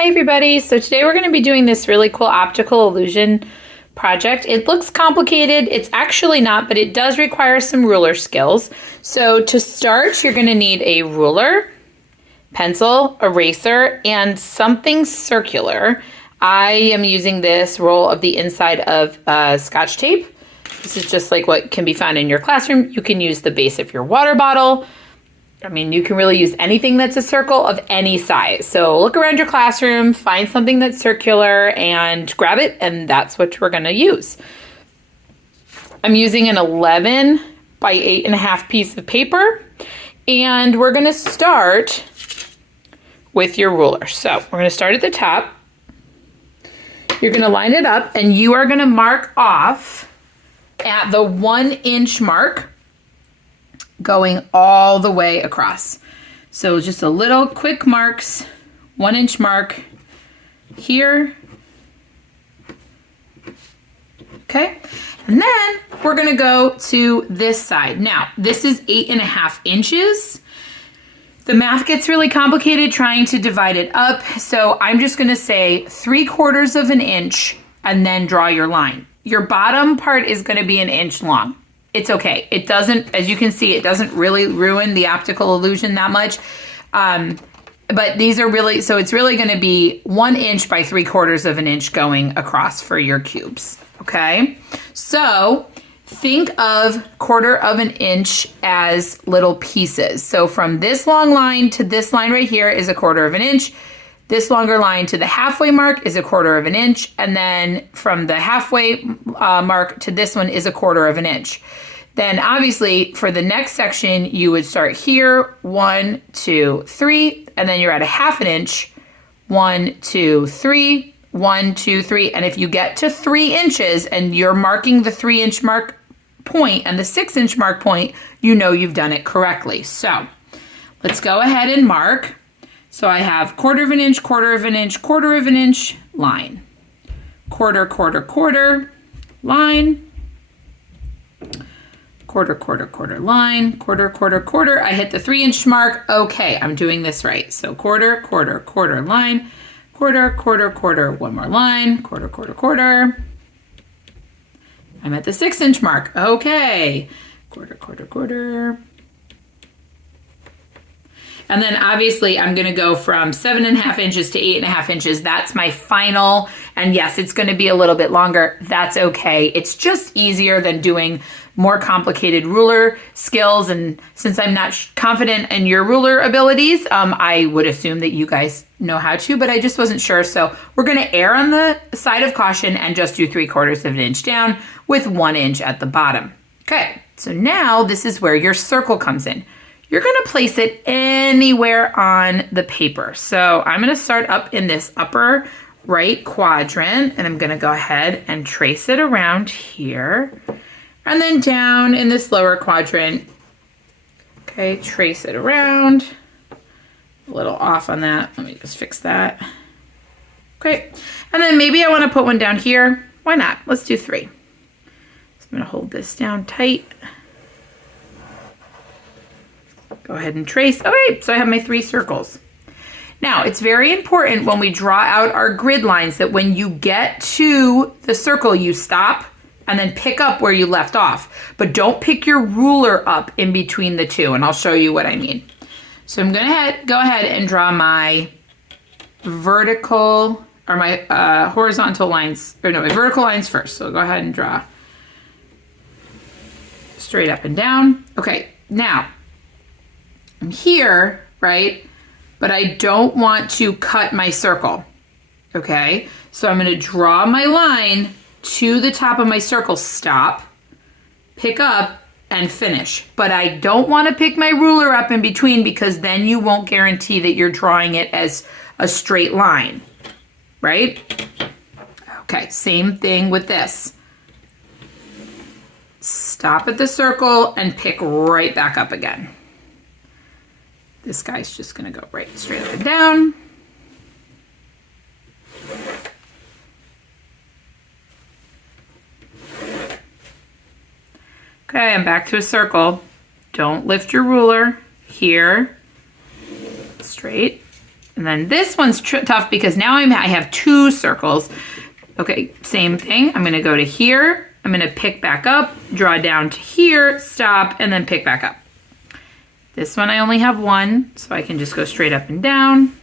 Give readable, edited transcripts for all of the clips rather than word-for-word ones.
Hi everybody, so today we're going to be doing this really cool optical illusion project. It looks complicated, it's actually not, but it does require some ruler skills. So to start, you're going to need a ruler, pencil, eraser, and something circular. I am using this roll of the inside of Scotch tape. This is just like what can be found in your classroom. You can use the base of your water bottle. I mean, you can really use anything that's a circle of any size. So look around your classroom, find something that's circular and grab it, and that's what we're gonna use. I'm using an 11 by 8.5 piece of paper, and we're gonna start with your ruler. So we're gonna start at the top. You're gonna line it up, and you are gonna mark off at the 1 inch mark, going all the way across. So just a little quick marks, 1 inch mark here. Okay, and then we're gonna go to this side. Now, this is 8.5 inches. The math gets really complicated trying to divide it up. So I'm just gonna say 3/4 of an inch and then draw your line. Your bottom part is gonna be 1 inch long. It's okay. It doesn't, as you can see, it doesn't really ruin the optical illusion that much. But these are really, so it's really gonna be 1 inch by 3/4 of an inch going across for your cubes, okay? So think of 1/4 of an inch as little pieces. So from this long line to this line right here is 1/4 of an inch. This longer line to the halfway mark is 1/4 of an inch. And then from the halfway mark to this one is 1/4 of an inch. Then obviously for the next section, you would start here, 1, 2, 3, and then you're at 1/2 inch, 1, 2, 3, 1, 2, 3. And if you get to 3 inches and you're marking the 3 inch mark point and the 6 inch mark point, you know you've done it correctly. So let's go ahead and mark. So I have 1/4 of an inch, 1/4 of an inch, 1/4 of an inch, line. 1/4, 1/4, 1/4, line. 1/4, 1/4, 1/4, line. 1/4, 1/4, 1/4. I hit the 3 inch mark. Okay, I'm doing this right. So 1/4, 1/4, 1/4, line. 1/4, 1/4, 1/4, one more line. 1/4, 1/4, 1/4. I'm at the 6 inch mark. Okay. 1/4, 1/4, 1/4. And then obviously I'm gonna go from 7.5 inches to 8.5 inches. That's my final. And yes, it's gonna be a little bit longer. That's okay. It's just easier than doing more complicated ruler skills. And since I'm not confident in your ruler abilities, I would assume that you guys know how to, but I just wasn't sure. So we're gonna err on the side of caution and just do 3/4 of an inch down with 1 inch at the bottom. Okay, so now this is where your circle comes in. You're gonna place it anywhere on the paper. So I'm gonna start up in this upper right quadrant, and I'm gonna go ahead and trace it around here, and then down in this lower quadrant. Okay, trace it around. A little off on that, let me just fix that. Okay, and then maybe I wanna put one down here. Why not? Let's do 3. So I'm gonna hold this down tight. Go ahead and trace. All right, so I have my 3 circles. Now, it's very important when we draw out our grid lines that when you get to the circle, you stop and then pick up where you left off. But don't pick your ruler up in between the two, and I'll show you what I mean. So I'm gonna go ahead and draw my vertical, or my horizontal lines, or no, my vertical lines first. So go ahead and draw straight up and down. Okay, now, I'm here, right? But I don't want to cut my circle, okay? So I'm gonna draw my line to the top of my circle, stop, pick up, and finish. But I don't wanna pick my ruler up in between because then you won't guarantee that you're drawing it as a straight line, right? Okay, same thing with this. Stop at the circle and pick right back up again. This guy's just gonna go right straight up and down. Okay, I'm back to a circle. Don't lift your ruler. Here, straight, And then this one's tough because now I have 2 circles. Okay, same thing. I'm gonna go to here. I'm gonna pick back up, draw down to here, stop, and then pick back up. This one I only have 1, so I can just go straight up and down.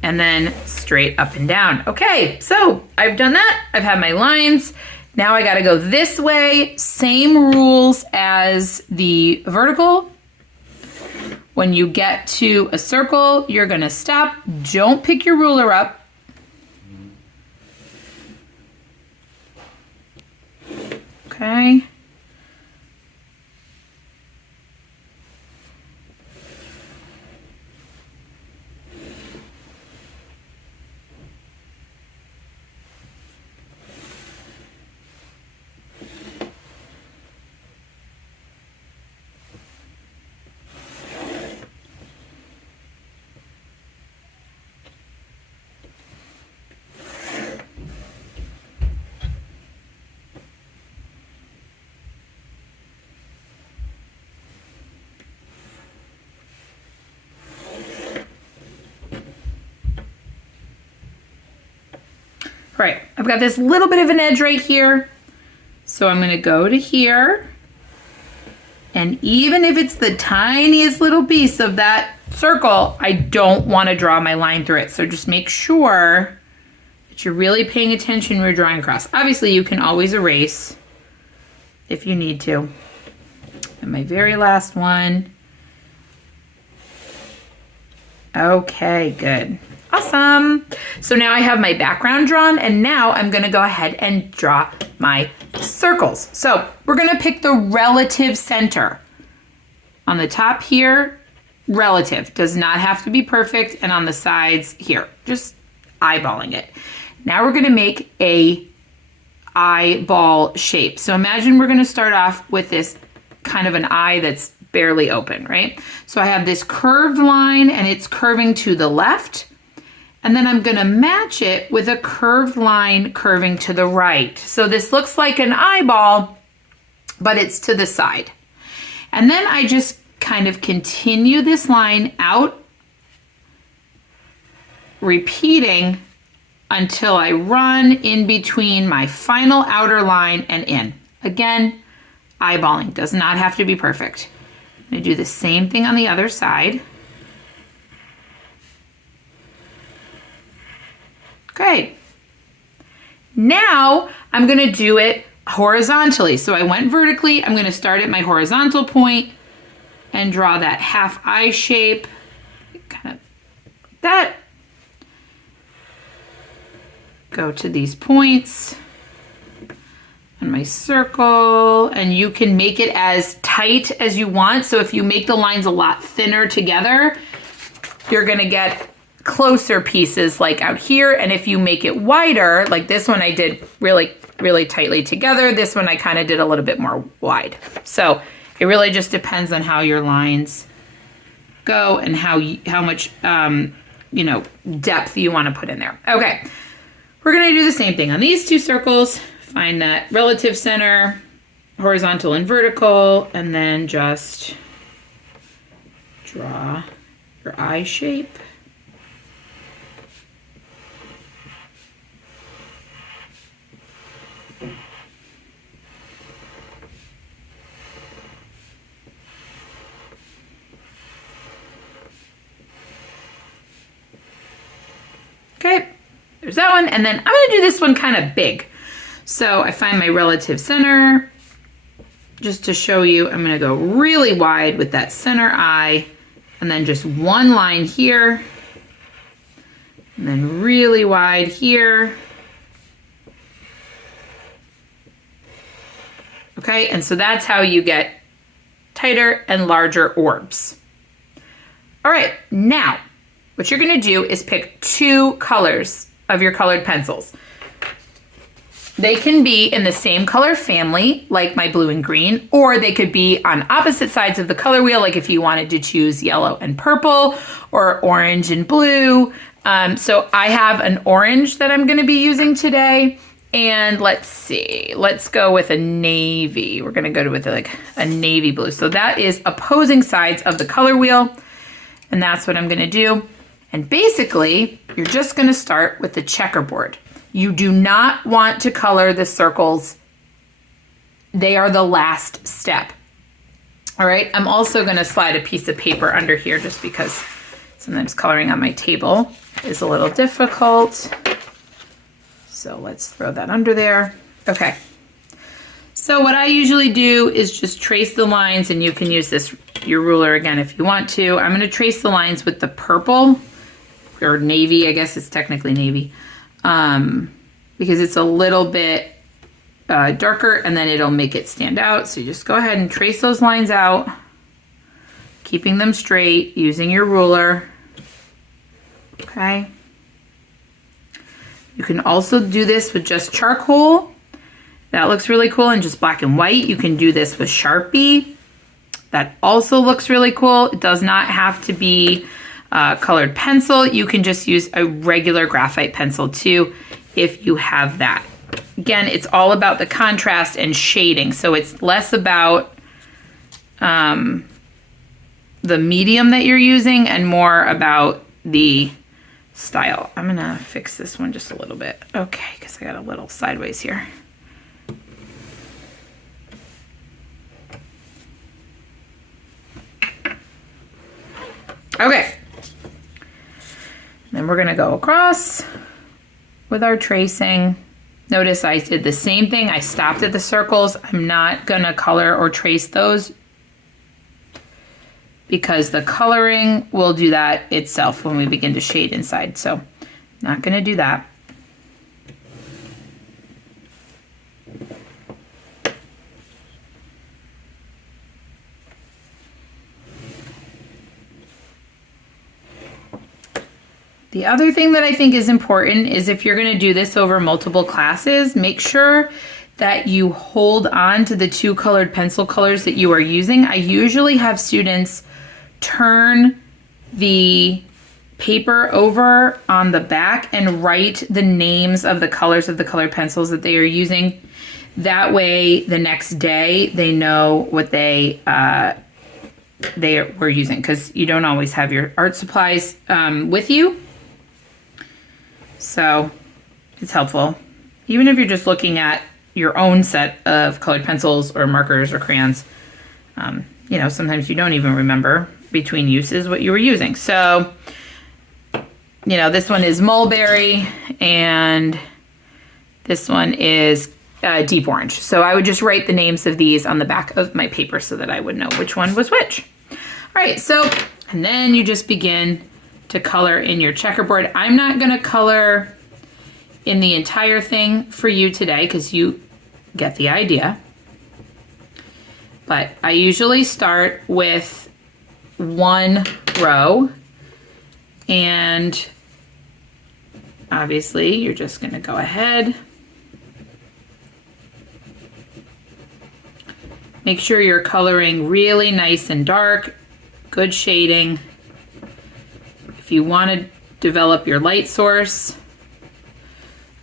And then straight up and down. Okay, so I've done that. I've had my lines. Now I gotta go this way. Same rules as the vertical. When you get to a circle, you're gonna stop. Don't pick your ruler up. Okay. All right, I've got this little bit of an edge right here. So I'm gonna go to here. And even if it's the tiniest little piece of that circle, I don't wanna draw my line through it. So just make sure that you're really paying attention when you're drawing across. Obviously you can always erase if you need to. And my very last one. Okay, good. Awesome. So now I have my background drawn, and now I'm gonna go ahead and draw my circles. So we're gonna pick the relative center. On the top here, relative, does not have to be perfect, and on the sides here, just eyeballing it. Now we're gonna make a eyeball shape. So imagine we're gonna start off with this kind of an eye that's barely open, right? So I have this curved line and it's curving to the left. And then I'm gonna match it with a curved line curving to the right. So this looks like an eyeball, but it's to the side. And then I just kind of continue this line out, repeating until I run in between my final outer line and in. Again, eyeballing, does not have to be perfect. I'm gonna do the same thing on the other side. Okay, now I'm gonna do it horizontally. So I went vertically, I'm gonna start at my horizontal point and draw that half eye shape, kind of like that. Go to these points on my circle, and you can make it as tight as you want. So if you make the lines a lot thinner together, you're gonna get closer pieces like out here. And if you make it wider, like this one I did really, really tightly together. This one I kind of did a little bit more wide. So it really just depends on how your lines go and how much, depth you want to put in there. Okay, we're gonna do the same thing on these 2 circles. Find that relative center, horizontal and vertical, and then just draw your eye shape. Okay, there's that one. And then I'm gonna do this one kind of big. So I find my relative center. Just to show you, I'm gonna go really wide with that center eye, and then just one line here, and then really wide here. Okay, and so that's how you get tighter and larger orbs. All right, now, what you're gonna do is pick 2 colors of your colored pencils. They can be in the same color family, like my blue and green, or they could be on opposite sides of the color wheel, like if you wanted to choose yellow and purple, or orange and blue. So I have an orange that I'm gonna be using today, and let's see, let's go with a navy. We're gonna go with like a navy blue. So that is opposing sides of the color wheel. And that's what I'm gonna do. And basically, you're just gonna start with the checkerboard. You do not want to color the circles. They are the last step. All right, I'm also gonna slide a piece of paper under here just because sometimes coloring on my table is a little difficult. So let's throw that under there. Okay. So what I usually do is just trace the lines, and you can use your ruler again if you want to. I'm gonna trace the lines with the purple, or navy, I guess it's technically navy, because it's a little bit darker, and then it'll make it stand out. So you just go ahead and trace those lines out, keeping them straight, using your ruler, okay? You can also do this with just charcoal. That looks really cool, and just black and white. You can do this with Sharpie. That also looks really cool. It does not have to be colored pencil. You can just use a regular graphite pencil too if you have that. Again, it's all about the contrast and shading. So it's less about the medium that you're using and more about the style. I'm gonna fix this one just a little bit. Okay, because I got a little sideways here. Okay. Then we're gonna go across with our tracing. Notice I did the same thing. I stopped at the circles. I'm not gonna color or trace those because the coloring will do that itself when we begin to shade inside. So not gonna do that. The other thing that I think is important is if you're going to do this over multiple classes, make sure that you hold on to the two colored pencil colors that you are using. I usually have students turn the paper over on the back and write the names of the colors of the colored pencils that they are using. That way, the next day, they know what they were using, because you don't always have your art supplies with you. So it's helpful. Even if you're just looking at your own set of colored pencils or markers or crayons, you know, sometimes you don't even remember between uses what you were using. So, you know, this one is mulberry and this one is deep orange. So I would just write the names of these on the back of my paper so that I would know which one was which. All right, so, and then you just begin to color in your checkerboard. I'm not gonna color in the entire thing for you today because you get the idea. But I usually start with one row, and obviously you're just gonna go ahead. Make sure you're coloring really nice and dark, good shading. If you want to develop your light source,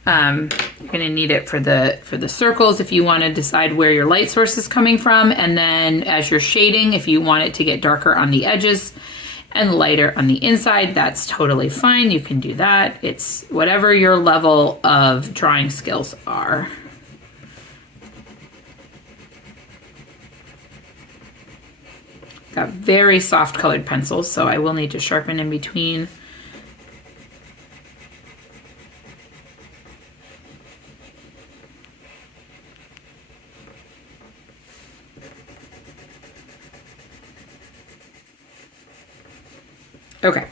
you're going to need it for the circles if you want to decide where your light source is coming from. And then as you're shading, if you want it to get darker on the edges and lighter on the inside, that's totally fine. You can do that. It's whatever your level of drawing skills are. Got very soft colored pencils, so I will need to sharpen in between. Okay,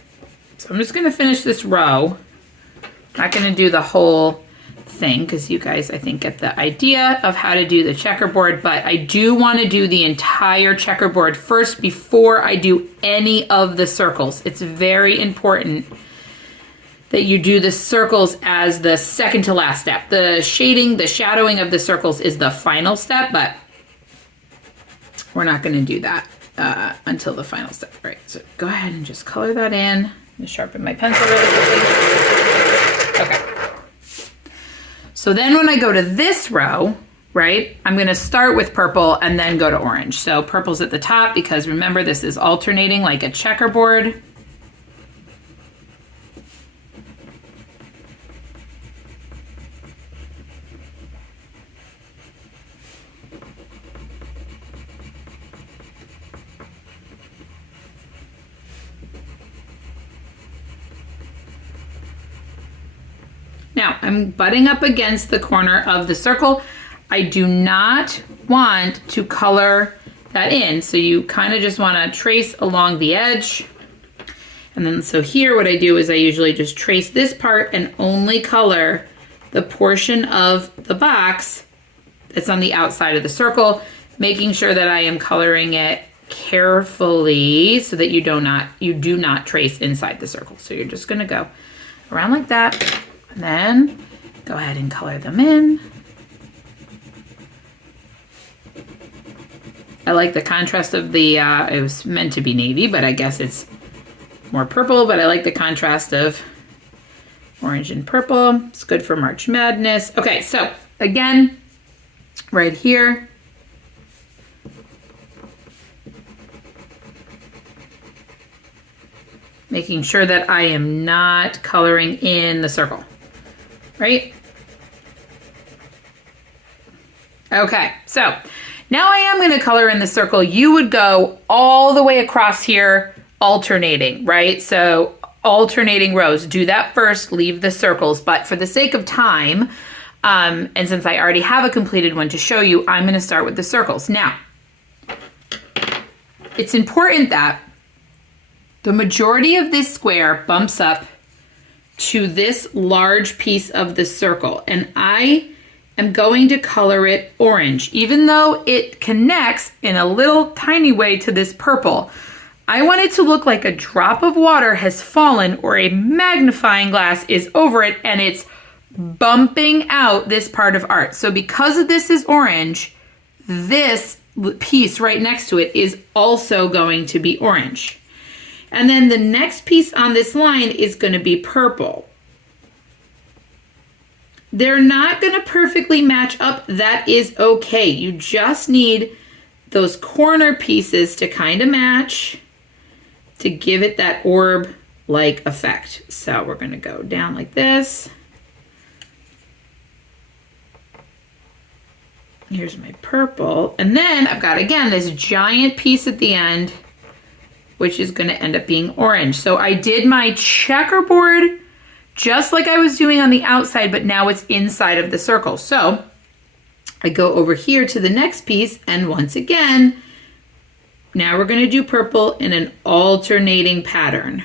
so I'm just gonna finish this row. Not gonna do the whole thing because you guys, I think, get the idea of how to do the checkerboard, but I do want to do the entire checkerboard first before I do any of the circles. It's very important that you do the circles as the second to last step. The shading, the shadowing of the circles is the final step, but we're not going to do that until the final step. All right, so go ahead and just color that in. I'm going to sharpen my pencil really quickly. Okay. So then when I go to this row, right, I'm gonna start with purple and then go to orange. So purple's at the top because remember this is alternating like a checkerboard. Now I'm butting up against the corner of the circle. I do not want to color that in. So you kind of just want to trace along the edge. And then so here what I do is I usually just trace this part and only color the portion of the box that's on the outside of the circle, making sure that I am coloring it carefully so that you do not trace inside the circle. So you're just gonna go around like that, and then go ahead and color them in. I like the contrast of the, it was meant to be navy, but I guess it's more purple, but I like the contrast of orange and purple. It's good for March Madness. Okay, so again, right here, making sure that I am not coloring in the circle, right? Okay, so now I am going to color in the circle. You would go all the way across here, alternating, right? So alternating rows. Do that first, leave the circles. But for the sake of time, and since I already have a completed one to show you, I'm going to start with the circles. Now, it's important that the majority of this square bumps up to this large piece of the circle. And I am going to color it orange, even though it connects in a little tiny way to this purple. I want it to look like a drop of water has fallen or a magnifying glass is over it and it's bumping out this part of art. So because this is orange, this piece right next to it is also going to be orange. And then the next piece on this line is going to be purple. They're not going to perfectly match up. That is okay. You just need those corner pieces to kind of match to give it that orb-like effect. So we're going to go down like this. Here's my purple. And then I've got, again, this giant piece at the end, which is going to end up being orange. So I did my checkerboard just like I was doing on the outside, but now it's inside of the circle. So I go over here to the next piece, and once again, now we're going to do purple in an alternating pattern.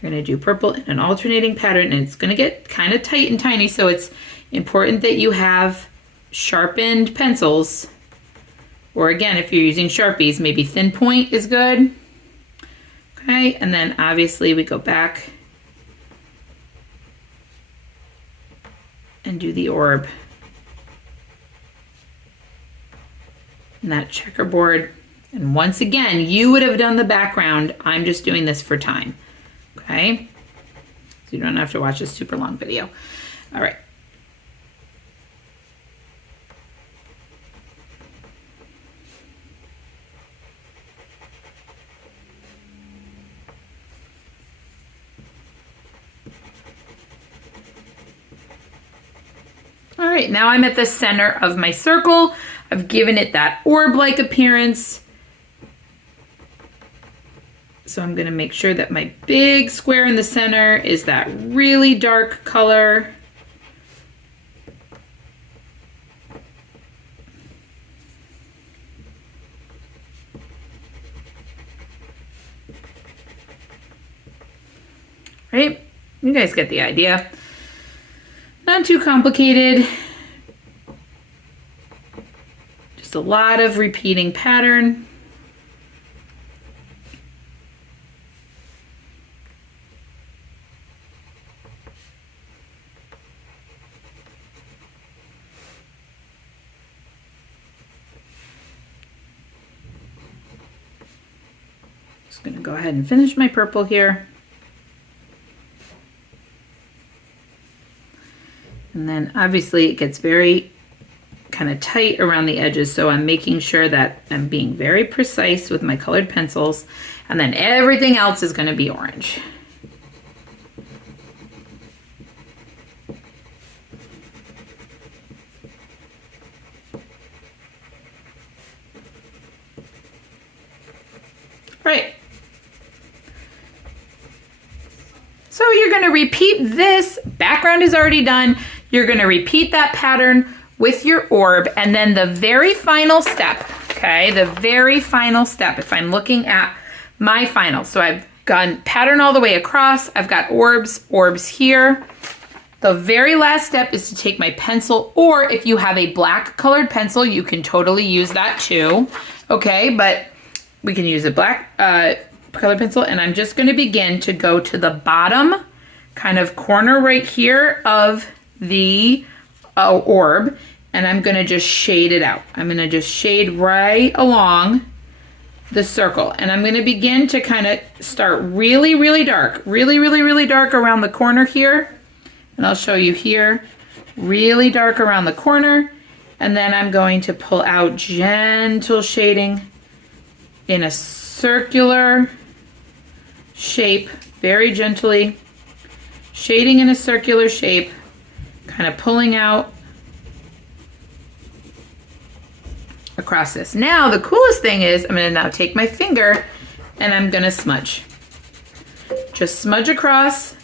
We're going to do purple in an alternating pattern, and it's going to get kind of tight and tiny, so it's important that you have sharpened pencils. Or again, if you're using Sharpies, maybe thin point is good. Okay, and then obviously we go back and do the orb. And that checkerboard. And once again, you would have done the background. I'm just doing this for time. Okay, so you don't have to watch a super long video. All right. All right, now I'm at the center of my circle. I've given it that orb-like appearance. So I'm going to make sure that my big square in the center is that really dark color. Right? You guys get the idea. Not too complicated. Just a lot of repeating pattern. Just going to go ahead and finish my purple here. And then obviously it gets very kind of tight around the edges, so I'm making sure that I'm being very precise with my colored pencils, and then everything else is going to be orange. Right. So you're gonna repeat this, background is already done. You're gonna repeat that pattern with your orb, and then the very final step, okay? The very final step, if I'm looking at my final. So I've gone pattern all the way across. I've got orbs here. The very last step is to take my pencil, or if you have a black colored pencil, you can totally use that too, okay? But we can use a black colored pencil, and I'm just gonna begin to go to the bottom kind of corner right here of the orb, and I'm gonna just shade it out. I'm gonna just shade right along the circle, and I'm gonna begin to kind of start really, really dark, really dark around the corner here. And I'll show you here, really dark around the corner. And then I'm going to pull out gentle shading in a circular shape, very gently. Shading in a circular shape, kind of pulling out across this. Now, the coolest thing is I'm gonna now take my finger and I'm gonna smudge. Just smudge across.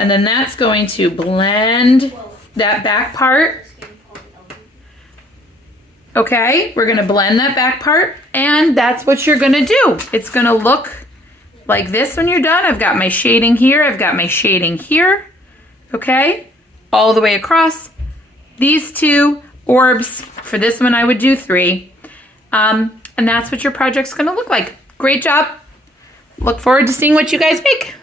And then that's going to blend that back part. Okay, we're gonna blend that back part, and that's what you're gonna do. It's gonna look like this when you're done. I've got my shading here, I've got my shading here, okay? All the way across. These two orbs, for this one I would do 3. And that's what your project's gonna look like. Great job. Look forward to seeing what you guys make.